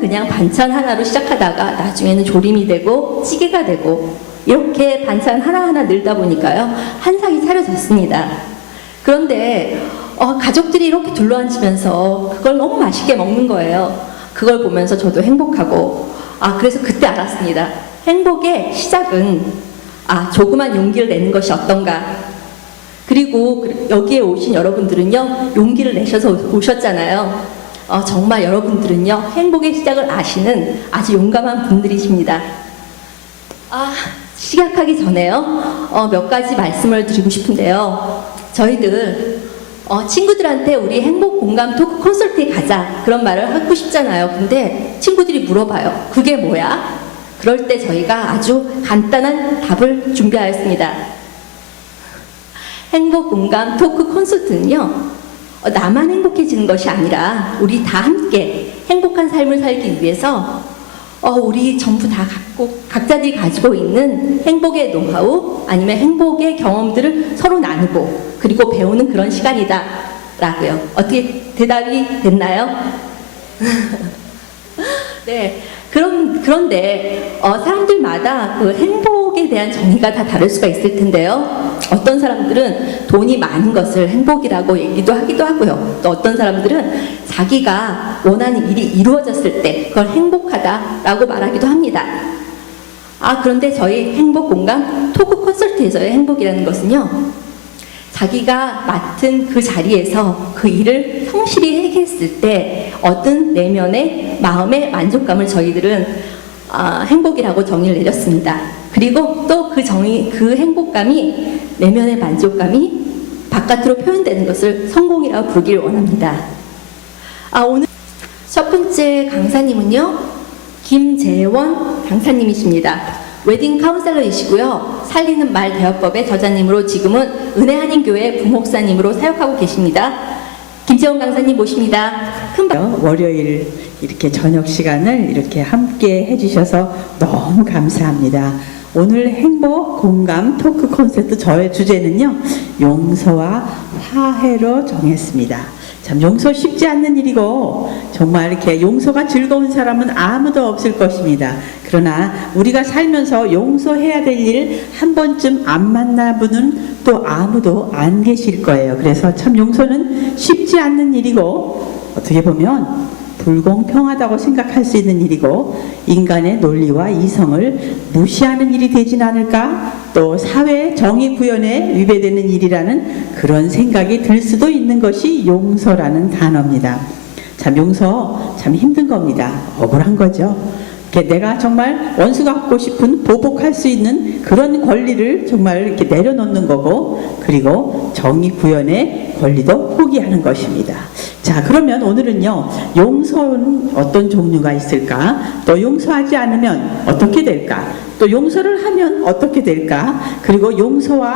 그냥 반찬 하나로 시작하다가 나중에는 조림이 되고 찌개가 되고 이렇게 반찬 하나하나 늘다 보니까요, 한 상이 차려졌습니다. 그런데 가족들이 이렇게 둘러앉으면서 그걸 너무 맛있게 먹는 거예요. 그걸 보면서 저도 행복하고, 그래서 그때 알았습니다. 행복의 시작은 조그만 용기를 내는 것이 어떤가. 그리고 여기에 오신 여러분들은요, 용기를 내셔서 오셨잖아요. 정말 여러분들은요, 행복의 시작을 아시는 아주 용감한 분들이십니다. 시작하기 전에요, 몇 가지 말씀을 드리고 싶은데요. 저희들 친구들한테 우리 행복 공감 토크 콘서트에 가자, 그런 말을 하고 싶잖아요. 근데 친구들이 물어봐요. 그게 뭐야? 그럴 때 저희가 아주 간단한 답을 준비하였습니다. 행복 공감 토크 콘서트는요, 나만 행복해지는 것이 아니라 우리 다 함께 행복한 삶을 살기 위해서 우리 전부 다 각자들이 가지고 있는 행복의 노하우 아니면 행복의 경험들을 서로 나누고 그리고 배우는 그런 시간이다 라고요. 어떻게 대답이 됐나요? 네. 그런데 사람들마다 그 행복에 대한 정의가 다 다를 수가 있을 텐데요. 어떤 사람들은 돈이 많은 것을 행복이라고 얘기도 하기도 하고요. 또 어떤 사람들은 자기가 원하는 일이 이루어졌을 때 그걸 행복하다라고 말하기도 합니다. 그런데 저희 행복공감 토크 콘서트에서의 행복이라는 것은요, 자기가 맡은 그 자리에서 그 일을 성실히 해결했을 때 얻은 내면의 마음의 만족감을 저희들은 행복이라고 정의를 내렸습니다. 그리고 또 그 행복감이, 내면의 만족감이 바깥으로 표현되는 것을 성공이라고 부르기를 원합니다. 오늘 첫 번째 강사님은요, 김재원 강사님이십니다. 웨딩 카운셀러이시고요, 살리는 말 대화법의 저자님으로 지금은 은혜 한인교회 부목사님으로 사역하고 계십니다. 김재원 강사님 모십니다. 월요일 이렇게 저녁 시간을 이렇게 함께 해주셔서 너무 감사합니다. 오늘 행복 공감 토크 콘서트 저의 주제는요, 용서와 화해로 정했습니다. 참 용서 쉽지 않는 일이고 정말 이렇게 용서가 즐거운 사람은 아무도 없을 것입니다. 그러나 우리가 살면서 용서해야 될 일 한 번쯤 안 만나보는 또 아무도 안 계실 거예요. 그래서 참 용서는 쉽지 않는 일이고 어떻게 보면 불공평하다고 생각할 수 있는 일이고 인간의 논리와 이성을 무시하는 일이 되진 않을까, 또 사회 정의 구현에 위배되는 일이라는 그런 생각이 들 수도 있는 것이 용서라는 단어입니다. 참 용서 참 힘든 겁니다. 억울한 거죠. 내가 정말 원수가 갖고 싶은 보복할 수 있는 그런 권리를 정말 이렇게 내려놓는 거고, 그리고 정의 구현의 권리도 포기하는 것입니다. 자, 그러면 오늘은요, 용서는 어떤 종류가 있을까? 또 용서하지 않으면 어떻게 될까? 또 용서를 하면 어떻게 될까? 그리고 용서와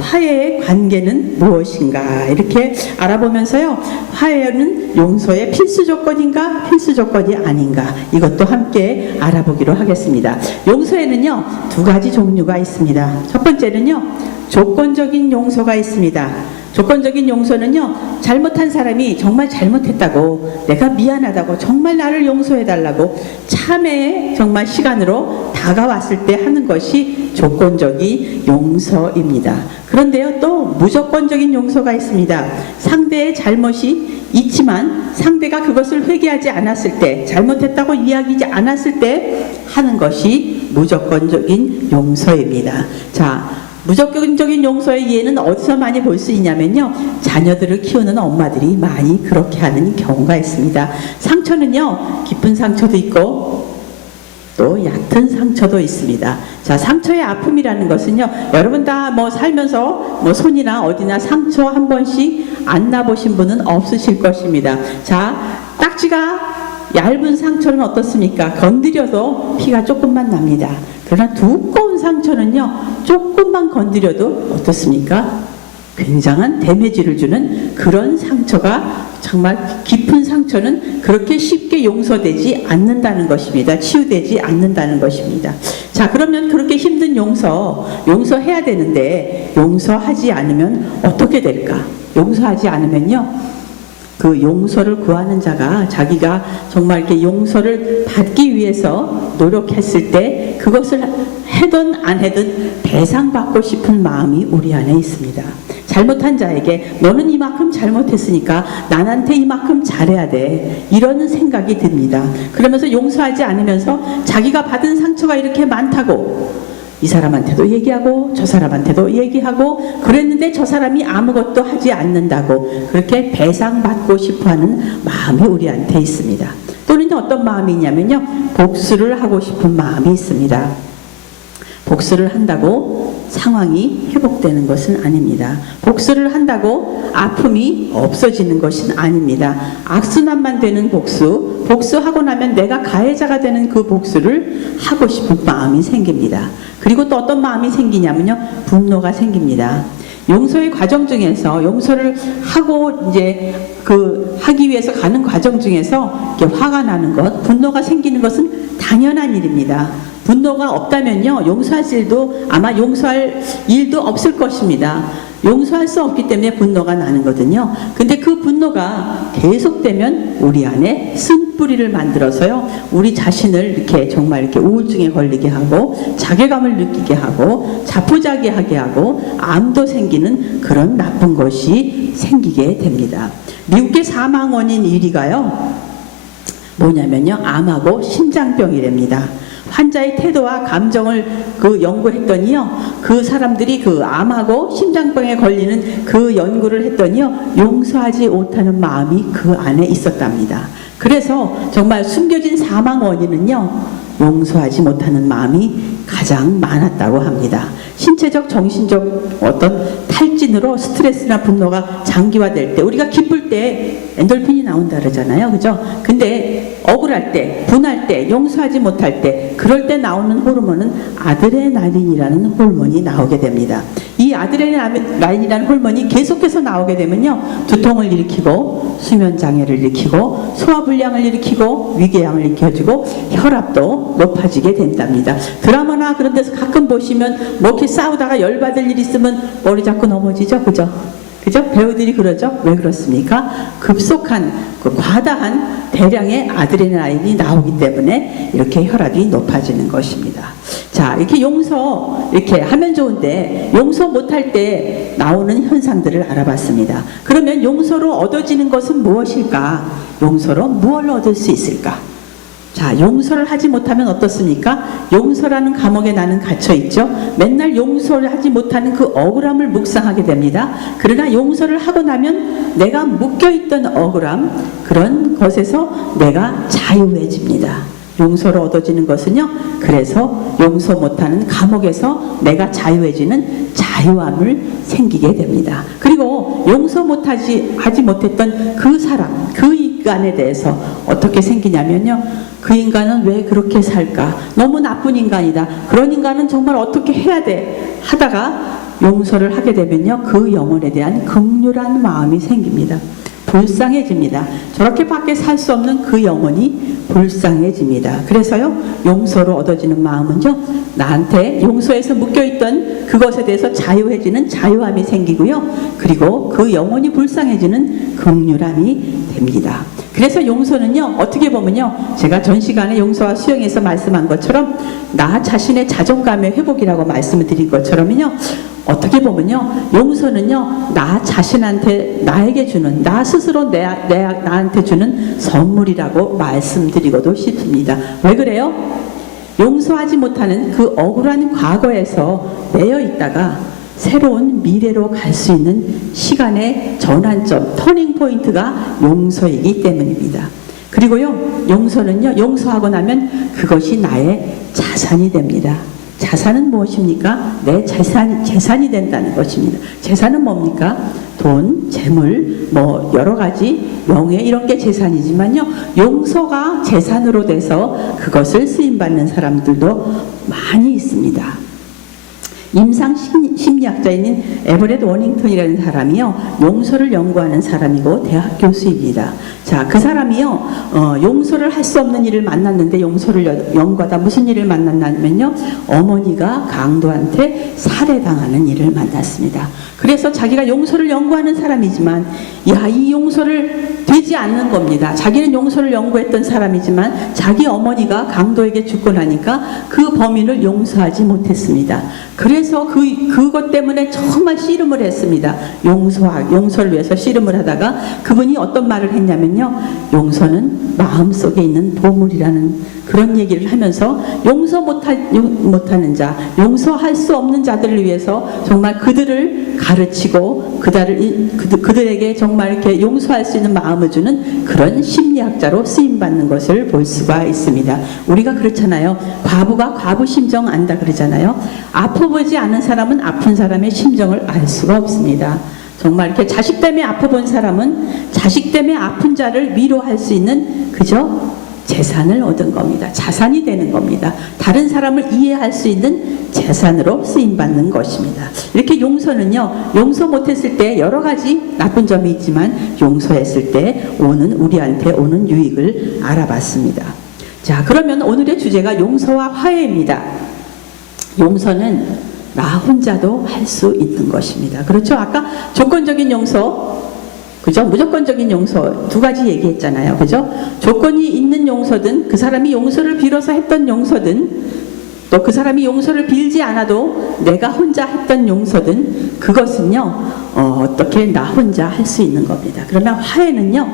화해의 관계는 무엇인가? 이렇게 알아보면서요, 화해는 용서의 필수 조건인가? 필수 조건이 아닌가? 이것도 함께 알아보기로 하겠습니다. 용서에는요, 두 가지 종류가 있습니다. 첫 번째는요, 조건적인 용서가 있습니다. 조건적인 용서는요, 잘못한 사람이 정말 잘못했다고, 내가 미안하다고, 정말 나를 용서해달라고 참회의 정말 시간으로 다가왔을 때 하는 것이 조건적인 용서입니다. 그런데요, 또 무조건적인 용서가 있습니다. 상대의 잘못이 있지만 상대가 그것을 회개하지 않았을 때, 잘못했다고 이야기하지 않았을 때 하는 것이 무조건적인 용서입니다. 자, 무조건적인 용서의 예는 어디서 많이 볼 수 있냐면요, 자녀들을 키우는 엄마들이 많이 그렇게 하는 경우가 있습니다. 상처는요, 깊은 상처도 있고 또 얕은 상처도 있습니다. 자, 상처의 아픔이라는 것은요, 여러분 다 살면서 손이나 어디나 상처 한 번씩 안 나보신 분은 없으실 것입니다. 자, 딱지가 얇은 상처는 어떻습니까? 건드려도 피가 조금만 납니다. 그러나 두꺼운 상처는요, 조금만 건드려도 어떻습니까? 굉장한 데미지를 주는 그런 상처가, 정말 깊은 상처는 그렇게 쉽게 용서되지 않는다는 것입니다. 치유되지 않는다는 것입니다. 자, 그러면 그렇게 힘든 용서해야 되는데 용서하지 않으면 어떻게 될까? 용서하지 않으면요, 그 용서를 구하는 자가 자기가 정말 이렇게 용서를 받기 위해서 노력했을 때 그것을 해든 안 해든 배상받고 싶은 마음이 우리 안에 있습니다. 잘못한 자에게 너는 이만큼 잘못했으니까 나한테 이만큼 잘해야 돼, 이런 생각이 듭니다. 그러면서 용서하지 않으면서 자기가 받은 상처가 이렇게 많다고 이 사람한테도 얘기하고 저 사람한테도 얘기하고 그랬는데 저 사람이 아무것도 하지 않는다고 그렇게 배상받고 싶어하는 마음이 우리한테 있습니다. 또는 어떤 마음이 있냐면요, 복수를 하고 싶은 마음이 있습니다. 복수를 한다고 상황이 회복되는 것은 아닙니다. 복수를 한다고 아픔이 없어지는 것은 아닙니다. 악순환만 되는 복수, 복수하고 나면 내가 가해자가 되는 그 복수를 하고 싶은 마음이 생깁니다. 그리고 또 어떤 마음이 생기냐면요, 분노가 생깁니다. 용서의 과정 중에서 용서를 하고 이제 하기 위해서 가는 과정 중에서 이렇게 화가 나는 것, 분노가 생기는 것은 당연한 일입니다. 분노가 없다면요, 용서할 일도 아마 용서할 일도 없을 것입니다. 용서할 수 없기 때문에 분노가 나는 거거든요. 근데 그 분노가 계속되면 우리 안에 쓴뿌리를 만들어서요, 우리 자신을 이렇게 정말 이렇게 우울증에 걸리게 하고 자괴감을 느끼게 하고 자포자기하게 하고 암도 생기는 그런 나쁜 것이 생기게 됩니다. 미국의 사망 원인 1위가요 뭐냐면요, 암하고 심장병이랍니다. 환자의 태도와 감정을 연구했더니요, 그 사람들이 암하고 심장병에 걸리는 그 연구를 했더니요, 용서하지 못하는 마음이 그 안에 있었답니다. 그래서 정말 숨겨진 사망 원인은요, 용서하지 못하는 마음이 가장 많았다고 합니다. 신체적, 정신적 어떤 탈진으로 스트레스나 분노가 장기화될 때, 우리가 기쁠 때 엔돌핀이 나온다 그러잖아요, 그죠? 근데 억울할 때, 분할 때, 용서하지 못할 때, 그럴 때 나오는 호르몬은 아드레날린이라는 호르몬이 나오게 됩니다. 이 아드레날린이라는 호르몬이 계속해서 나오게 되면요, 두통을 일으키고 수면 장애를 일으키고 소화불량을 일으키고 위궤양을 일으켜주고 혈압도 높아지게 된답니다. 드라마나 그런 데서 가끔 보시면 뭐 이렇게 싸우다가 열받을 일 있으면 머리 잡고 넘어지죠, 그죠? 그죠? 배우들이 그러죠? 왜 그렇습니까? 급속한, 과다한 대량의 아드레날린이 나오기 때문에 이렇게 혈압이 높아지는 것입니다. 자, 이렇게 이렇게 하면 좋은데, 용서 못할 때 나오는 현상들을 알아봤습니다. 그러면 용서로 얻어지는 것은 무엇일까? 용서로 무엇을 얻을 수 있을까? 자, 용서를 하지 못하면 어떻습니까? 용서라는 감옥에 나는 갇혀 있죠. 맨날 용서를 하지 못하는 그 억울함을 묵상하게 됩니다. 그러나 용서를 하고 나면 내가 묶여있던 억울함, 그런 것에서 내가 자유해집니다. 용서로 얻어지는 것은요, 그래서 용서 못하는 감옥에서 내가 자유해지는 자유함을 생기게 됩니다. 그리고 용서 하지 못했던 그 사람, 그 인간에 대해서 어떻게 생기냐면요, 그 인간은 왜 그렇게 살까? 너무 나쁜 인간이다. 그런 인간은 정말 어떻게 해야 돼? 하다가 용서를 하게 되면요, 그 영혼에 대한 긍휼한 마음이 생깁니다. 불쌍해집니다. 저렇게밖에 살 수 없는 그 영혼이 불쌍해집니다. 그래서요, 용서로 얻어지는 마음은요, 나한테 용서에서 묶여있던 그것에 대해서 자유해지는 자유함이 생기고요, 그리고 그 영혼이 불쌍해지는 긍휼함이 됩니다. 그래서 용서는요, 어떻게 보면요, 제가 전 시간에 용서와 수용에서 말씀한 것처럼 나 자신의 자존감의 회복이라고 말씀을 드린 것처럼요, 어떻게 보면요, 용서는요, 나 자신한테, 나에게 주는, 나 스스로 나한테 주는 선물이라고 말씀드리고도 싶습니다. 왜 그래요? 용서하지 못하는 그 억울한 과거에서 매여 있다가 새로운 미래로 갈 수 있는 시간의 전환점, 터닝 포인트가 용서이기 때문입니다. 그리고요, 용서는요, 용서하고 나면 그것이 나의 자산이 됩니다. 자산은 무엇입니까? 내 재산이 된다는 것입니다. 재산은 뭡니까? 돈, 재물, 뭐 여러 가지 명예, 이런 게 재산이지만요, 용서가 재산으로 돼서 그것을 쓰임받는 사람들도 많이 있습니다. 임상 심리학자인 에버렛 워닝턴이라는 사람이요, 용서를 연구하는 사람이고 대학 교수입니다. 자, 그 사람이요, 용서를 할 수 없는 일을 만났는데 용서를 연구하다 무슨 일을 만났냐면요, 어머니가 강도한테 살해당하는 일을 만났습니다. 그래서 자기가 용서를 연구하는 사람이지만, 이 용서를 되지 않는 겁니다. 자기는 용서를 연구했던 사람이지만 자기 어머니가 강도에게 죽고 나니까 그 범인을 용서하지 못했습니다. 그래서 그것 때문에 정말 씨름을 했습니다. 용서를 위해서 씨름을 하다가 그분이 어떤 말을 했냐면요, 용서는 마음속에 있는 보물이라는 그런 얘기를 하면서 용서 못하는 자, 용서할 수 없는 자들을 위해서 정말 그들을 가르치고 그들에게 정말 이렇게 용서할 수 있는 마음을 주는 그런 심리학자로 쓰임받는 것을 볼 수가 있습니다. 우리가 그렇잖아요. 과부가 과부 심정 안다 그러잖아요. 아파보지 않은 사람은 아픈 사람의 심정을 알 수가 없습니다. 정말 이렇게 자식 때문에 아파본 사람은 자식 때문에 아픈 자를 위로할 수 있는 그저 재산을 얻은 겁니다. 자산이 되는 겁니다. 다른 사람을 이해할 수 있는 재산으로 쓰임받는 것입니다. 이렇게 용서는요, 용서 못했을 때 여러 가지 나쁜 점이 있지만 용서했을 때 우리한테 오는 유익을 알아봤습니다. 자, 그러면 오늘의 주제가 용서와 화해입니다. 용서는 나 혼자도 할 수 있는 것입니다. 그렇죠? 아까 조건적인 용서, 그죠? 무조건적인 용서 두 가지 얘기했잖아요. 그죠? 조건이 있는 용서든 그 사람이 용서를 빌어서 했던 용서든 또 그 사람이 용서를 빌지 않아도 내가 혼자 했던 용서든 그것은요, 어떻게 나 혼자 할 수 있는 겁니다. 그러나 화해는요,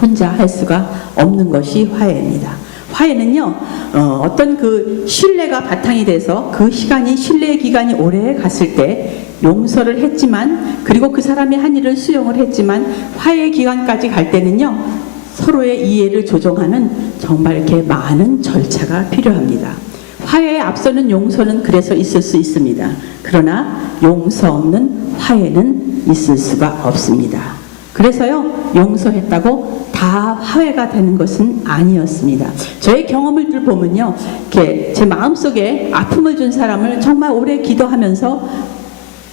혼자 할 수가 없는 것이 화해입니다. 화해는요, 어떤 그 신뢰가 바탕이 돼서 그 신뢰의 기간이 오래 갔을 때 용서를 했지만, 그리고 그 사람이 한 일을 수용을 했지만 화해의 기간까지 갈 때는요, 서로의 이해를 조정하는 정말 이렇게 많은 절차가 필요합니다. 화해에 앞서는 용서는 그래서 있을 수 있습니다. 그러나 용서 없는 화해는 있을 수가 없습니다. 그래서요, 용서했다고 다 화해가 되는 것은 아니었습니다. 저의 경험을 보면요, 이렇게 제 마음속에 아픔을 준 사람을 정말 오래 기도하면서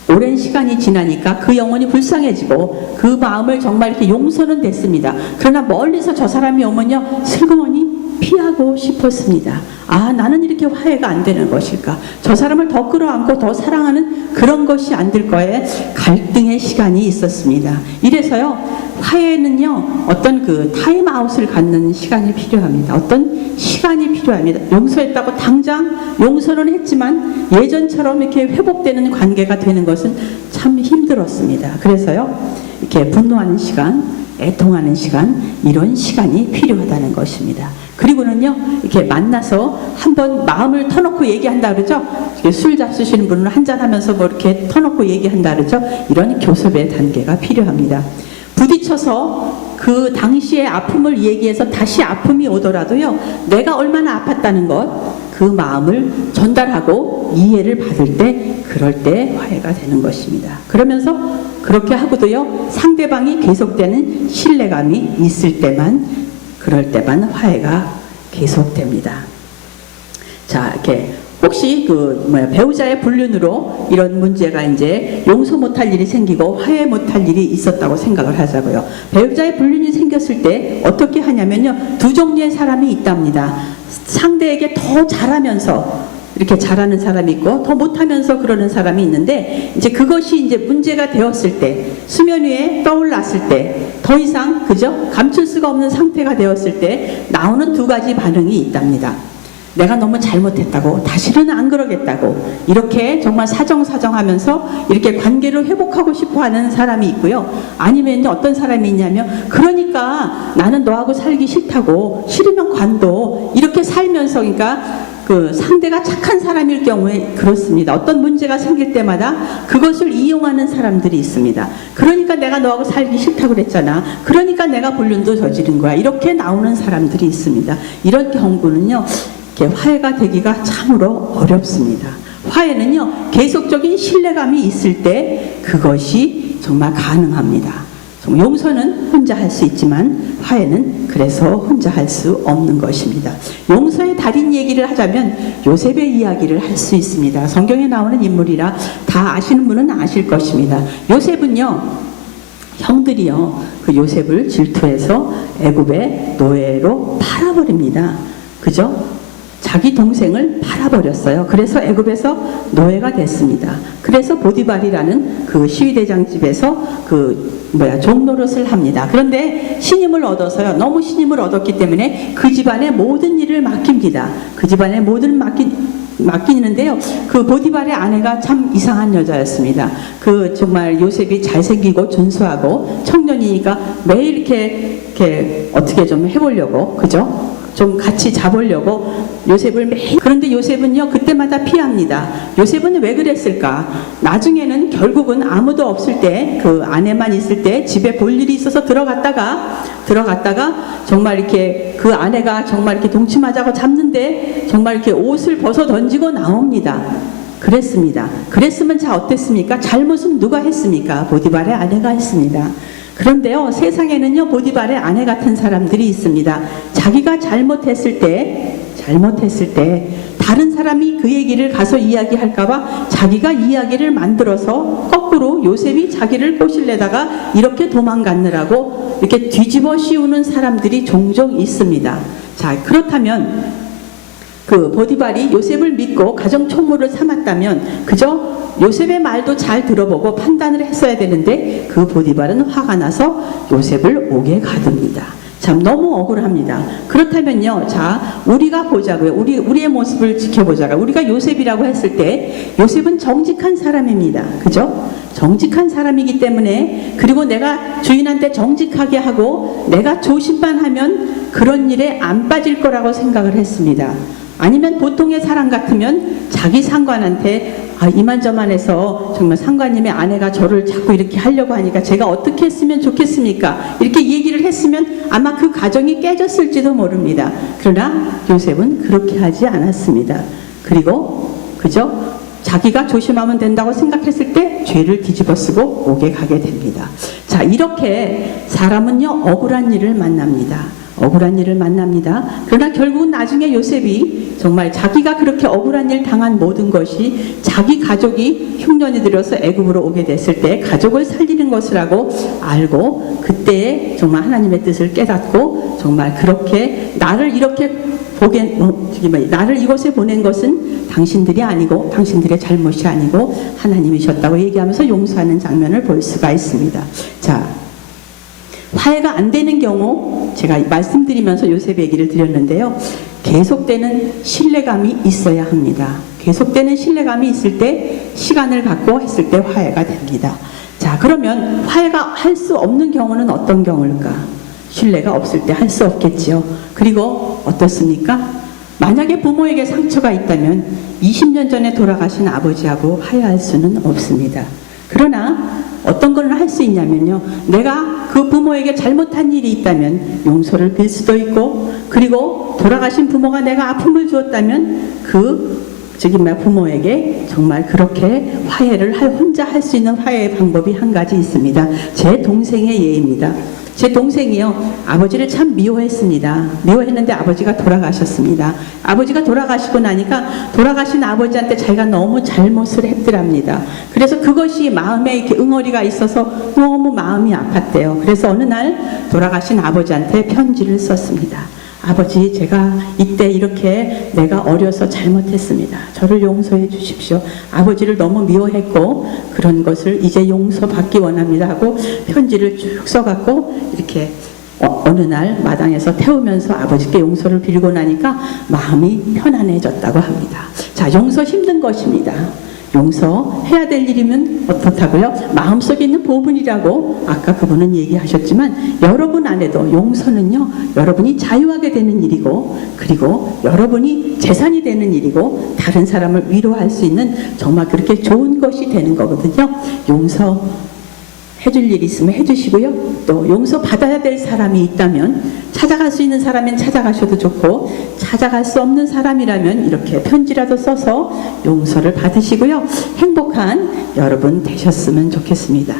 오랜 시간이 지나니까 그 영혼이 불쌍해지고 그 마음을 정말 이렇게 용서는 됐습니다. 그러나 멀리서 저 사람이 오면요, 슬그머니 피하고 싶었습니다. 아, 나는 이렇게 화해가 안 되는 것일까? 저 사람을 더 끌어안고 더 사랑하는 그런 것이 안 될 거에 갈등의 시간이 있었습니다. 이래서요, 화해는요, 어떤 그 타임아웃을 갖는 시간이 필요합니다. 어떤 시간이 필요합니다. 용서했다고 당장 용서는 했지만 예전처럼 이렇게 회복되는 관계가 되는 것은 참 힘들었습니다. 그래서요, 이렇게 분노하는 시간, 애통하는 시간, 이런 시간이 필요하다는 것입니다. 그리고는요, 이렇게 만나서 한번 마음을 터놓고 얘기한다 그러죠. 술 잡수시는 분은 한잔하면서 뭐 이렇게 터놓고 얘기한다 그러죠. 이런 교섭의 단계가 필요합니다. 부딪혀서 그 당시의 아픔을 얘기해서 다시 아픔이 오더라도요, 내가 얼마나 아팠다는 것, 그 마음을 전달하고 이해를 받을 때, 그럴 때 화해가 되는 것입니다. 그러면서 그렇게 하고도요, 상대방이 계속되는 신뢰감이 있을 때만, 그럴 때만 화해가 계속됩니다. 자, 이렇게 혹시 배우자의 불륜으로 이런 문제가 이제 용서 못할 일이 생기고 화해 못할 일이 있었다고 생각을 하자고요. 배우자의 불륜이 생겼을 때 어떻게 하냐면요, 두 종류의 사람이 있답니다. 상대에게 더 잘하면서 이렇게 잘하는 사람이 있고 더 못하면서 그러는 사람이 있는데, 이제 그것이 이제 문제가 되었을 때, 수면 위에 떠올랐을 때, 더 이상 그죠? 감출 수가 없는 상태가 되었을 때 나오는 두 가지 반응이 있답니다. 내가 너무 잘못했다고, 다시는 안 그러겠다고, 이렇게 정말 사정하면서 이렇게 관계를 회복하고 싶어 하는 사람이 있고요. 아니면 어떤 사람이 있냐면, 그러니까 나는 너하고 살기 싫다고, 싫으면 관둬, 이렇게 살면서, 그러니까 그 상대가 착한 사람일 경우에 그렇습니다. 어떤 문제가 생길 때마다 그것을 이용하는 사람들이 있습니다. 그러니까 내가 너하고 살기 싫다고 그랬잖아. 그러니까 내가 불륜도 저지른 거야. 이렇게 나오는 사람들이 있습니다. 이런 경우는요, 이렇게 화해가 되기가 참으로 어렵습니다. 화해는요, 계속적인 신뢰감이 있을 때 그것이 정말 가능합니다. 용서는 혼자 할 수 있지만 화해는 그래서 혼자 할 수 없는 것입니다. 용서의 달인 얘기를 하자면 요셉의 이야기를 할 수 있습니다. 성경에 나오는 인물이라 다 아시는 분은 아실 것입니다. 요셉은요, 형들이요, 그 요셉을 질투해서 애굽의 노예로 팔아버립니다. 그죠? 자기 동생을 팔아버렸어요. 그래서 애굽에서 노예가 됐습니다. 그래서 보디발이라는 그 시위대장 집에서 종노릇을 합니다. 그런데 신임을 얻어서요, 너무 신임을 얻었기 때문에 그 집안의 모든 일을 맡깁니다. 그 집안의 모든 맡기는데요, 그 보디발의 아내가 참 이상한 여자였습니다. 그 정말 요셉이 잘생기고 준수하고 청년이니까 매일 이렇게 어떻게 좀 해보려고, 그죠? 좀 같이 잡으려고 요셉을 매일, 그런데 요셉은요 그때마다 피합니다. 요셉은 왜 그랬을까? 나중에는 결국은 아무도 없을 때, 그 아내만 있을 때 집에 볼 일이 있어서 들어갔다가 정말 이렇게 그 아내가 정말 이렇게 동침하자고 잡는데 정말 이렇게 옷을 벗어 던지고 나옵니다. 그랬습니다. 그랬으면 자 어땠습니까? 잘못은 누가 했습니까? 보디발의 아내가 했습니다. 그런데요, 세상에는요, 보디발의 아내 같은 사람들이 있습니다. 자기가 잘못했을 때 다른 사람이 그 얘기를 가서 이야기할까봐 자기가 이야기를 만들어서 거꾸로 요셉이 자기를 꼬실래다가 이렇게 도망갔느라고 이렇게 뒤집어 씌우는 사람들이 종종 있습니다. 자, 그렇다면 그 보디발이 요셉을 믿고 가정 총무를 삼았다면 그저 요셉의 말도 잘 들어보고 판단을 했어야 되는데 그 보디발은 화가 나서 요셉을 옥에 가둡니다. 참 너무 억울합니다. 그렇다면요, 자 우리가 보자고요. 우리의 모습을 지켜보자고요. 우리가 요셉이라고 했을 때 요셉은 정직한 사람입니다. 그죠? 정직한 사람이기 때문에, 그리고 내가 주인한테 정직하게 하고 내가 조심만 하면 그런 일에 안 빠질 거라고 생각을 했습니다. 아니면 보통의 사람 같으면 자기 상관한테 이만저만 해서 정말 상관님의 아내가 저를 자꾸 이렇게 하려고 하니까 제가 어떻게 했으면 좋겠습니까? 이렇게 얘기를 했으면 아마 그 가정이 깨졌을지도 모릅니다. 그러나 요셉은 그렇게 하지 않았습니다. 그리고 그저 자기가 조심하면 된다고 생각했을 때 죄를 뒤집어 쓰고 옥에 가게 됩니다. 자, 이렇게 사람은요 억울한 일을 만납니다. 그러나 결국은 나중에 요셉이 정말 자기가 그렇게 억울한 일 당한 모든 것이 자기 가족이 흉년이 들어서 애굽으로 오게 됐을 때 가족을 살리는 것이라고 알고, 그때 정말 하나님의 뜻을 깨닫고 정말 그렇게 나를 이곳에 보낸 것은 당신들이 아니고 당신들의 잘못이 아니고 하나님이셨다고 얘기하면서 용서하는 장면을 볼 수가 있습니다. 자, 화해가 안 되는 경우 제가 말씀드리면서 요셉 얘기를 드렸는데요. 계속되는 신뢰감이 있어야 합니다. 계속되는 신뢰감이 있을 때, 시간을 갖고 했을 때 화해가 됩니다. 자, 그러면 화해가 할 수 없는 경우는 어떤 경우일까? 신뢰가 없을 때 할 수 없겠지요. 그리고 어떻습니까? 만약에 부모에게 상처가 있다면 20년 전에 돌아가신 아버지하고 화해할 수는 없습니다. 그러나 어떤 걸 할 수 있냐면요, 내가 그 부모에게 잘못한 일이 있다면 용서를 빌 수도 있고, 그리고 돌아가신 부모가 내가 아픔을 주었다면 부모에게 정말 그렇게 화해를 혼자 할 수 있는 화해의 방법이 한 가지 있습니다. 제 동생의 예입니다. 제 동생이요, 아버지를 참 미워했습니다. 미워했는데 아버지가 돌아가셨습니다. 아버지가 돌아가시고 나니까 돌아가신 아버지한테 자기가 너무 잘못을 했더랍니다. 그래서 그것이 마음에 이렇게 응어리가 있어서 너무 마음이 아팠대요. 그래서 어느 날 돌아가신 아버지한테 편지를 썼습니다. 아버지, 제가 이때 이렇게 내가 어려서 잘못했습니다. 저를 용서해 주십시오. 아버지를 너무 미워했고 그런 것을 이제 용서받기 원합니다 하고 편지를 쭉 써갖고 이렇게 어느 날 마당에서 태우면서 아버지께 용서를 빌고 나니까 마음이 편안해졌다고 합니다. 자, 용서 힘든 것입니다. 용서해야 될 일이면 어떻다고요? 마음속에 있는 보분이라고 아까 그분은 얘기하셨지만, 여러분 안에도 용서는요, 여러분이 자유하게 되는 일이고, 그리고 여러분이 재산이 되는 일이고, 다른 사람을 위로할 수 있는 정말 그렇게 좋은 것이 되는 거거든요. 용서 해줄 일이 있으면 해주시고요. 또 용서 받아야 될 사람이 있다면, 찾아갈 수 있는 사람은 찾아가셔도 좋고, 찾아갈 수 없는 사람이라면 이렇게 편지라도 써서 용서를 받으시고요. 행복한 여러분 되셨으면 좋겠습니다.